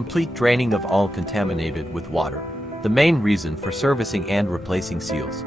complete draining of all contaminated with water. The main reason for servicing and replacing seals.